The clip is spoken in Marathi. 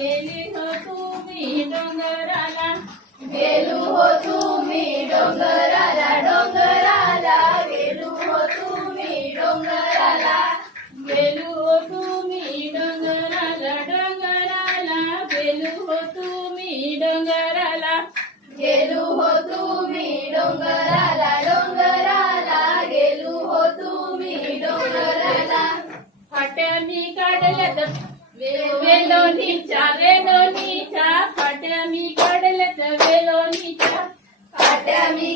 गेली हो तुम्ही डोंगराला, गेलू हो तुम्ही डोंगराला, डोंगराला गेलू हो तुम्ही डोंगराला, गेलू हो तुम्ही डोंगराला, डोंगराला गेलू हो तुम्ही डोंगराला, गेलू हो तुम्ही डोंगराला, डोंगराला गेलू हो तुम्ही डोंगराला. फाट्या मी काढल्यात वेलोनीच्या, वेलोनीच्या फाट्या मी काढल्यात वेलोनीच्या, फाट्या मी